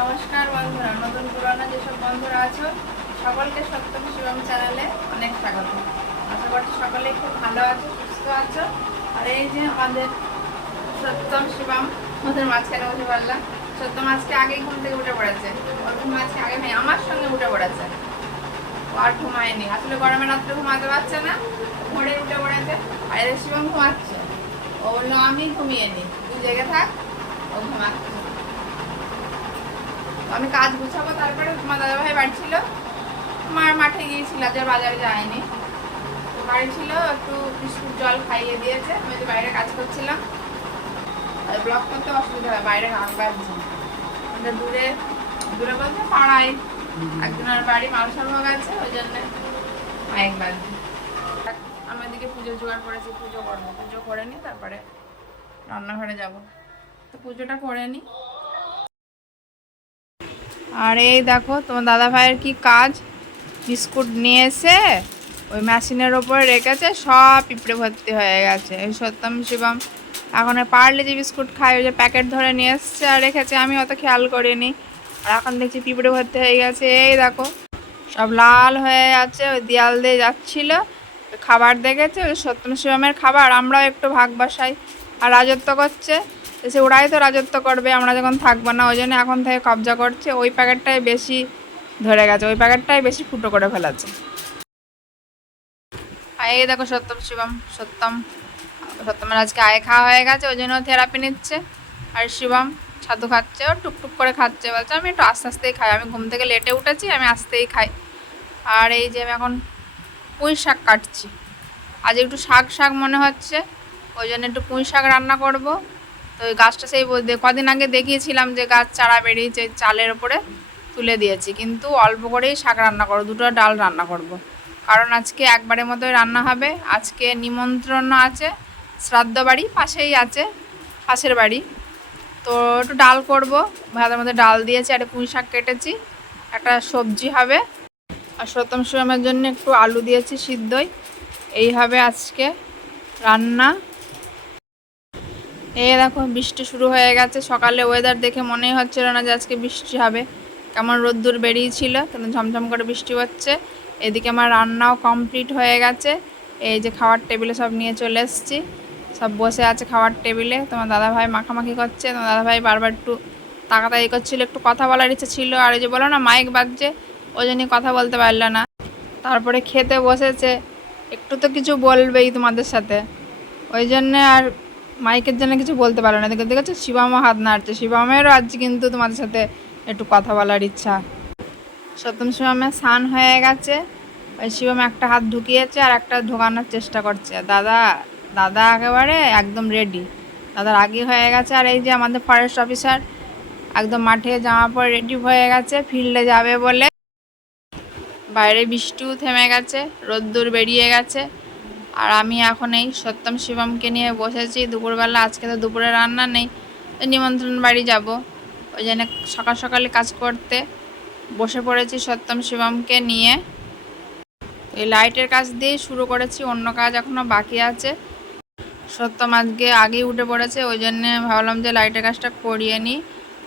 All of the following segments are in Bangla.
নমস্কার বন্ধুরা, নতুন পুরানো যেসব বন্ধুরা আছো সকলকে সত্যম শিবম চ্যানেলে অনেক স্বাগত। আশা করছি সকলেই খুব ভালো আছো, সুস্থ আছো। আর এই যে আমাদের সত্যম শিবম ওদের মাঝখানে উঠে পড়লাম। সত্যম আজকে আগেই ঘুম থেকে উঠে পড়েছে। ওর ঘুম আজকে আগে নেই, আমার সঙ্গে উঠে পড়েছে। ও আর ঘুমায়নি, আসলে গরমে রাত্রে ঘুমাতে পারছে না, ভোরে উঠে পড়েছে। আর এদের শিবম ঘুমাচ্ছে। ও বললো আমি ঘুমিয়ে নি, তুই জেগে থাক। ও ঘুমাচ্ছে। আমি কাজ গুছাবো, তারপরে তোমার দাদাভাই বাড়ি ছিল, মার মাঠে গিয়েছিল, আজ বাজারে যায়নি। বাড়ি ছিল, একটু বিস্কুট জল খাইয়ে দিয়েছে। আমি যে বাইরে কাজ করছিলাম, ব্লক করতে অসুবিধা হয়, বাইরে গান বাজছে। দূরে দূরে বলতে পাড়ায় একজনের বাড়ি মালসাভোগ আছে, ওই জন্য মাইক বাজছে। আমি এদিকে পুজো জোগাড় করেছি, পুজো করবো। পুজো করে নি, তারপরে রান্নাঘরে যাব। তো পুজোটা করে নি। আর এই দেখো তোমার দাদা ভাইয়ের কি কাজ, বিস্কুট নিয়ে এসে ওই মেশিনের ওপরে রেখেছে, সব পিঁপড়ে ভর্তি হয়ে গেছে। এই সত্যম শিবম এখন পারলে যে বিস্কুট খায়, ওই যে প্যাকেট ধরে নিয়ে এসছে আর রেখেছে, আমি অত খেয়াল করিনি। আর এখন দেখছি পিঁপড়ে ভর্তি হয়ে গেছে। এই দেখো সব লাল হয়ে আছে, ওই দেয়াল দিয়ে যাচ্ছিল, খাবার দেখেছে, ওই সত্যম শিবমের খাবার আমরাও একটু ভাগ বাসাই। আর রাজত্ব করছে, সে ওরাই তো রাজত্ব করবে আমরা যখন থাকবো না, ওই জন্য এখন থেকে কবজা করছে। ওই প্যাকেটটাই বেশি ধরে গেছে, ওই প্যাকেটটাই বেশি ফুটো করে ফেলেছে। আর এই দেখো সত্যম শিবম, সত্যমের আজকে আয়ে খাওয়া হয়ে গেছে, ওই জন্য থেরাপি নিচ্ছে। আর শিবম ছাতু খাচ্ছে, ও টুকটুক করে খাচ্ছে, বলছে আমি একটু আস্তে আস্তেই খাই, আমি ঘুম থেকে লেটে উঠেছি, আমি আস্তেই খাই। আর এই যে আমি এখন পুঁই শাক কাটছি, আজ একটু শাক শাক মনে হচ্ছে, ওই জন্য একটু পুঁই শাক রান্না করব। তো ওই গাছটা সেই কদিন আগে দেখিয়েছিলাম যে গাছ চারা বেরিয়েছে, চালের ওপরে তুলে দিয়েছি, কিন্তু অল্প করেই শাক রান্না করবো, দুটো ডাল রান্না করব। কারণ আজকে একবারের মতোই রান্না হবে। আজকে নিমন্ত্রণ আছে, শ্রাদ্ধ বাড়ি পাশেই আছে, পাশের বাড়ি। তো একটু ডাল করব, ভাতের মধ্যে ডাল দিয়েছি, আর পুঁই শাক কেটেছি, একটা সবজি হবে। আর সত্যম শিবমের জন্য একটু আলু দিয়েছি সিদ্ধই। এই হবে আজকে রান্না। এই দেখো বৃষ্টি শুরু হয়ে গেছে, সকালে ওয়েদার দেখে মনেই হচ্ছিল না যে আজকে বৃষ্টি হবে, কেমন রোদ্দুর বেরিয়েছিল, কিন্তু ঝমঝম করে বৃষ্টি হচ্ছে। এদিকে আমার রান্নাও কমপ্লিট হয়ে গেছে। এই যে খাওয়ার টেবিলে সব নিয়ে চলে এসেছি, সব বসে আছে খাওয়ার টেবিলে। তোমার দাদাভাই মাখামাখি করছে, তোমার দাদাভাই বারবার একটু তাকাতাকি করছিল, একটু কথা বলার ইচ্ছে ছিল। আর ওই যে বলো না মাইক বাজছে, ওই জন্যই কথা বলতে পারলো না। তারপরে খেতে বসেছে, একটু তো কিছু বলবেই তোমাদের সাথে, ওই জন্যে আর মাইকের জন্য কিছু বলতে পারো না। দেখেছো শিবামও হাত নাড়ছে, শিবামেরও আজ কিন্তু তোমাদের সাথে একটু কথা বলার ইচ্ছা। সত্যম শিবামের স্নান হয়ে গেছে, ওই শিবম একটা হাত ঢুকিয়েছে আর একটা ঢোকানোর চেষ্টা করছে। দাদা দাদা একেবারে একদম রেডি, দাদার আগে হয়ে গেছে। আর এই যে আমাদের ফরেস্ট অফিসার একদম মাঠে জামা পরে রেডি হয়ে গেছে, ফিল্ডে যাবে বলে। বাইরে বৃষ্টিও থেমে গেছে, রোদ্দুর বেরিয়ে গেছে। আর আমি এখন এই সত্যম শিবমকে নিয়ে বসেছি দুপুরবেলা। আজকে তো দুপুরে রান্না নেই, নিমন্ত্রণ বাড়ি যাব, ওই জন্য সকাল সকালে কাজ করতে বসে পড়েছি সত্যম শিবমকে নিয়ে। এই লাইটের কাজ দিয়েই শুরু করেছি, অন্য কাজ এখনও বাকি আছে। সত্যম আজকে আগেই উঠে পড়েছে, ওই জন্যে ভাবলাম যে লাইটের কাজটা করিয়ে নিই,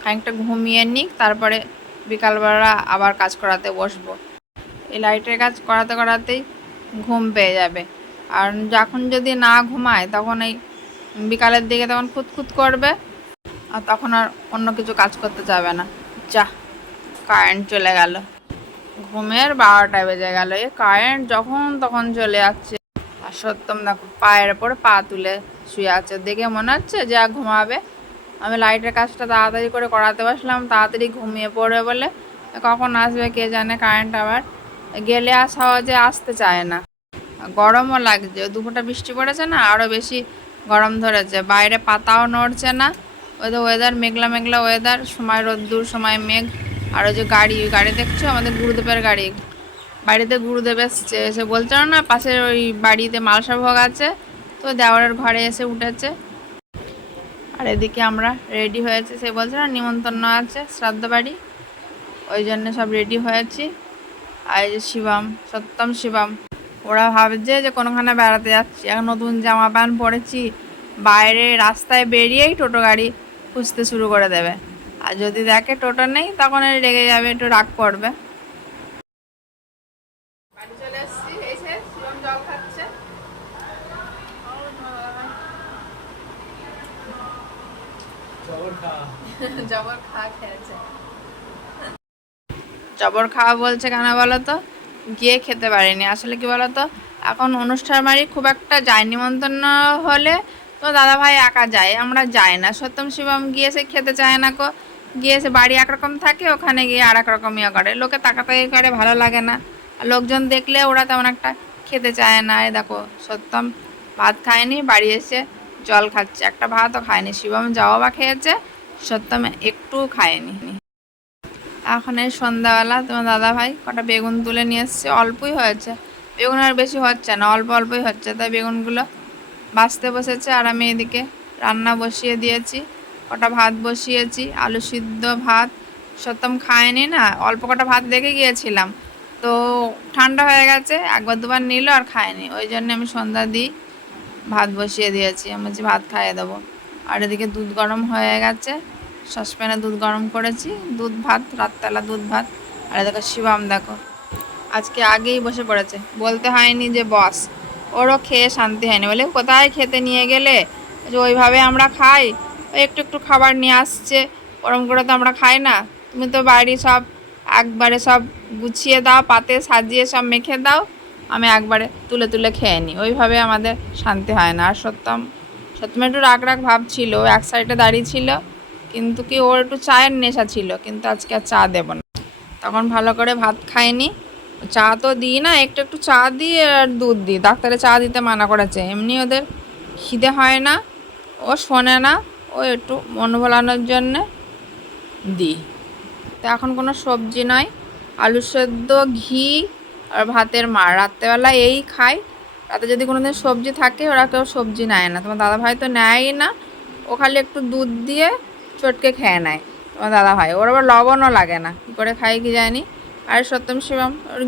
খানিকটা ঘুমিয়ে নিই, তারপরে বিকালবেলা আবার কাজ করাতে বসবো। এই লাইটের কাজ করাতে করাতেই ঘুম পেয়ে যাবে। আর যখন যদি না ঘুমায় তখন এই বিকালের দিকে তখন খুঁতখুত করবে, আর তখন আর অন্য কিছু কাজ করতে যাবে না। যা, কারেন্ট চলে গেল, ঘুমের 12টায় বেজে গেল। এ কারেন্ট যখন তখন চলে যাচ্ছে। আর সত্যম দেখো পায়ের ওপর পা তুলে শুয়ে আছে, দেখে মনে হচ্ছে যে ঘুমাবে। আমি লাইটের কাজটা তাড়াতাড়ি করে করাতে বসলাম, তাড়াতাড়ি ঘুমিয়ে পড়বে বলে। কখন আসবে কে জানে কারেন্ট, আবার গেলে আর সহজে আসতে চায় না। গরমও লাগছে, দুপুরটা বৃষ্টি পড়েছে না, আরও বেশি গরম ধরেছে, বাইরে পাতাও নড়ছে না। ওই তো ওয়েদার মেঘলা মেঘলা ওয়েদার, সময় রোদ্দুর সময় মেঘ। আর ওই যে গাড়ি দেখছো আমাদের গুরুদেবের গাড়ি, বাড়িতে গুরুদেব এসছে, এসে বলছে না পাশের ওই বাড়িতে মালসাভোগ আছে, তো দেওয়ারের ঘরে এসে উঠেছে। আর এদিকে আমরা রেডি হয়েছে, সে বলছে না নিমন্ত্রণ আছে শ্রাদ্ধ বাড়ি, ওই জন্য সব রেডি হয়েছি। আর এই যে শিবম, সত্যম শিবম, ওরা ভাবছে যে কোনোখানে বেড়াতে যাচ্ছি। এখন নতুন জামা প্যান্ট পরেছি, বাইরে রাস্তায় বেরিয়েই টোটো গাড়ি খুঁজতে শুরু করে দেবে। আর যদি দেখে টোটো নেই তখন রেগে যাবে, একটু রাগ করবে। বাড়ি চলে এসেছি, এসে শিবম জল খাচ্ছে। জবর খাওয়া খেয়েছে। জবর খাওয়া বলছে কেন বলো তো, গিয়ে খেতে পারিনি। আসলে কি বলো তো, এখন অনুষ্ঠান বাড়ি খুব একটা যায়, নিমন্ত্রণ হলে তো দাদা ভাই একা যায়, আমরা যাই না। সত্যম শিবম গিয়েছে খেতে চায় না কো, গিয়েছে বাড়ি একরকম থাকে, ওখানে গিয়ে আর এক রকম ইয়ে করে, লোকে তাকাতাকি করে, ভালো লাগে না। লোকজন দেখলে ওরা তেমন একটা খেতে চায় না। এই দেখো সত্যম ভাত খায়নি, বাড়ি এসে জল খাচ্ছে, একটা ভাতও খায়নি। শিবম যাওয়া বা খেয়েছে, সত্যম একটু খায়নি। এখন এই সন্ধ্যাবেলা তোমার দাদা ভাই কটা বেগুন তুলে নিয়ে এসছে, অল্পই হয়েছে, বেগুন আর বেশি হচ্ছে না, অল্প অল্পই হচ্ছে, তাই বেগুনগুলো বাছতে বসেছে। আর আমি এদিকে রান্না বসিয়ে দিয়েছি, কটা ভাত বসিয়েছি, আলু সিদ্ধ ভাত। সত্যম খায়নি না, অল্প কটা ভাত রেখে গিয়েছিলাম, তো ঠান্ডা হয়ে গেছে, একবার দুবার নিল আর খায়নি, ওই জন্য আমি সন্ধ্যা দিই ভাত বসিয়ে দিয়েছি। আমি বলছি ভাত খাইয়ে দেবো। আর এদিকে দুধ গরম হয়ে গেছে, সসপ্যানে দুধ গরম করেছি, দুধ ভাত, রাতবেলা দুধ ভাত। আর দেখো শিবম দেখো আজকে আগেই বসে পড়েছে, বলতে হয়নি যে বস, ওরও খেয়ে শান্তি হয়নি, বলে কোথায় খেতে নিয়ে গেলে, যে ওইভাবে আমরা খাই, ওই একটু একটু খাবার নিয়ে আসছে, ওরম করে তো আমরা খাই না, তুমি তো বাড়ি সব একবারে সব গুছিয়ে দাও, পাতে সাজিয়ে সব মেখে দাও, আমি একবারে তুলে তুলে খেয়ে নিই, ওইভাবে আমাদের শান্তি হয় না। আর সত্যম একটু রাগ রাগ ভাব ছিল, এক সাইডে দাঁড়িয়ে ছিল, কিন্তু কি ওর একটু চায়ের নেশা ছিল, কিন্তু আজকে আর চা দেব না। তখন ভালো করে ভাত খায়নি, চা তো দিই না, একটু একটু চা দিই আর দুধ দিই, ডাক্তারে চা দিতে মানা করেছে, এমনি ওদের খিদে হয় না, ও শোনে না, ও একটু মন ভোলানোর জন্যে দিই। তো এখন কোনো সবজি নয়, আলু সেদ্ধ, ঘি আর ভাতের মার, রাত্রেবেলা এই খাই। রাতে যদি কোনো দিন সবজি থাকে, ওরা কেউ সবজি নেয় না, তোমার দাদা ভাই তো নেয়ই না, ও খালি একটু দুধ দিয়ে চটকে খেয়ে নেয় তোমার দাদা ভাই, ওর আবার লবণও লাগে না, কী করে খাই কি জানি। আর সত্যম শিবম ওর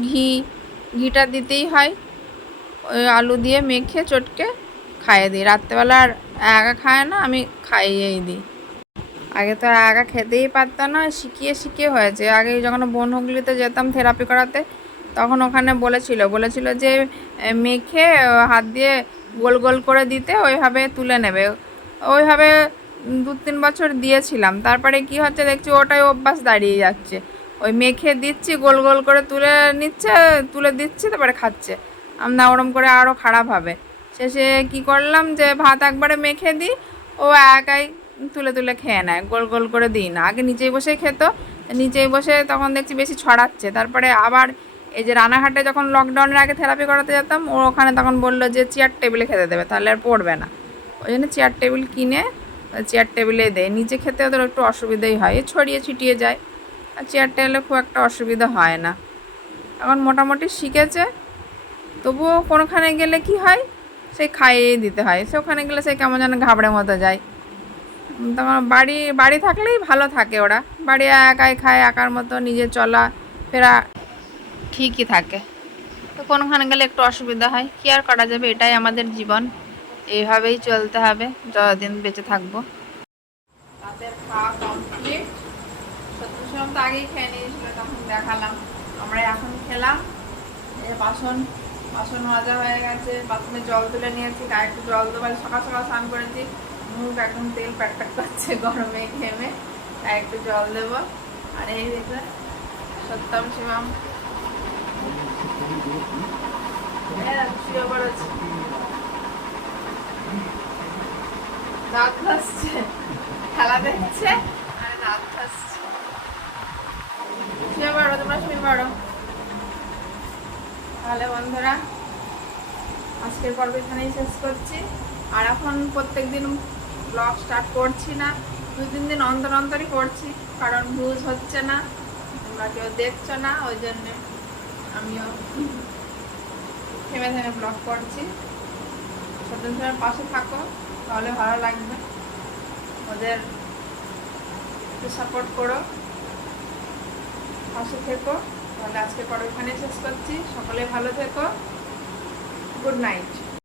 ঘিটা দিতেই হয়, ওই আলু দিয়ে মেখে চটকে খাইয়ে দিই, রাত্রেবেলা আর একা খায় না, আমি খাইয়েই দিই। আগে তো একা খেতেই পারতো না, শিখিয়ে শিখিয়ে হয়েছে। আগে যখন বনহুগলিতে যেতাম থেরাপি করাতে, তখন ওখানে বলেছিল যে মেখে হাত দিয়ে গোল গোল করে দিতে, ওইভাবে তুলে নেবে, ওইভাবে 2-3 বছর দিয়েছিলাম। তারপরে কি হচ্ছে দেখছি, ওটাই অভ্যাস দাঁড়িয়ে যাচ্ছে, ওই মেখে দিচ্ছি, গোল গোল করে তুলে নিচ্ছে, তুলে দিচ্ছি, তারপরে খাচ্ছে। আমরা ওরম করে আরও খারাপ হবে। শেষে কি করলাম, যে ভাত একবারে মেখে দিই, ও একাই তুলে তুলে খেয়ে নেয়, গোল গোল করে দিই না। আগে নিচেই বসে খেত, নিচেই বসে তখন দেখছি বেশি ছড়াচ্ছে। তারপরে আবার এই যে রানাঘাটে যখন লকডাউনের আগে থেরাপি করাতে যেতাম, ও ওখানে তখন বললো যে চেয়ার টেবিলে খেতে দেবে, তাহলে আর পড়বে না, ওই জন্য চেয়ার টেবিল কিনে চেয়ার টেবিলে দেয়। নিচে খেতে ওদের একটু অসুবিধাই হয়, ছড়িয়ে ছিটিয়ে যায়, আর চেয়ার টেবিলে খুব একটা অসুবিধা হয় না। এখন মোটামুটি শিখেছে, তবুও কোনোখানে গেলে কি হয়, সেই খাইয়েই দিতে হয়, সে ওখানে গেলে সে কেমন যেন ঘাবড়ে মতো যায়। তখন বাড়ি থাকলেই ভালো থাকে, ওরা বাড়ি একাই খায়, একার মতো নিজে চলা ফেরা ঠিকই থাকে, তো কোনোখানে গেলে একটু অসুবিধা হয়, কি আর করা যাবে, এটাই আমাদের জীবন, এইভাবেই চলতে হবে যতদিন বেঁচে থাকবো। তাদের খাওয়া কমপ্লিট, সত্যি সময় তো আগেই খেয়ে নিয়েছিল, তখন দেখালাম, আমরা এখন খেলাম। এই বাসন মাজা হয়ে গেছে, বাথরুমে জল তুলে নিয়েছি, গায়ে একটু জল দেবো, সকাল সকাল স্নান করেছি, মুখ একদম তেল প্যাকপ্যাক করছে গরমে ঘেমে, গায়ে একটু জল দেবো। আর এই দেখবে সত্যম শিবম শুয়ে পড়েছে, দাঁত ঘষছে, খেলা দেখছে আর দাঁত ঘষছে। শুয়ে পড়ো, তোমরা শুয়ে পড়ো। তাহলে বন্ধুরা আজকের পর্ব এখানেই শেষ করছি। আর এখন প্রত্যেক দিন ব্লগ স্টার্ট করছি না, 2-3 দিন অন্তর অন্তরই করছি, কারণ ভিউজ হচ্ছে না, তোমরা কেউ দেখছো না, ওই জন্যে আমিও থেমে থেমে ব্লগ করছি। সত্যের পাশে থাকো, তাহলে ভালো লাগবে, ওদের একটু সাপোর্ট করো, পাশে থেকো। তাহলে আজকে পর্ব এখানেই শেষ করছি, সকলে ভালো থেকো, গুড নাইট।